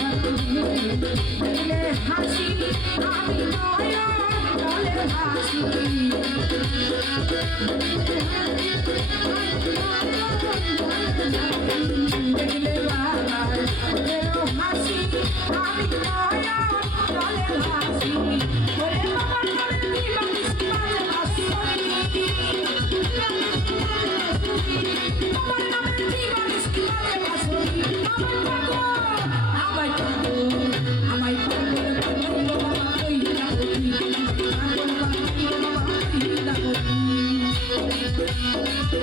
Thank you.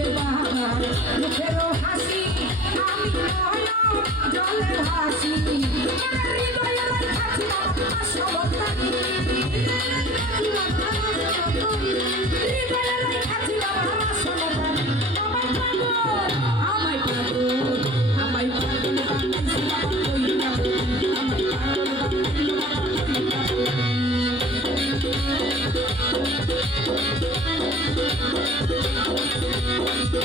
I'm sorry.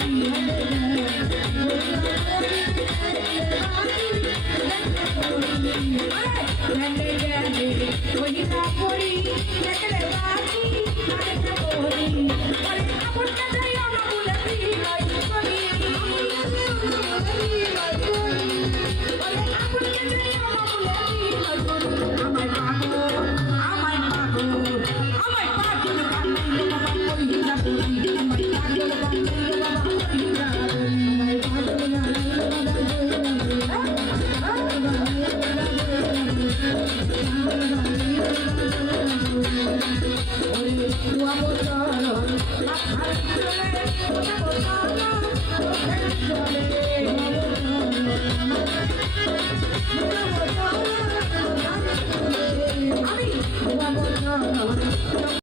Alright, Oh, no, no, no.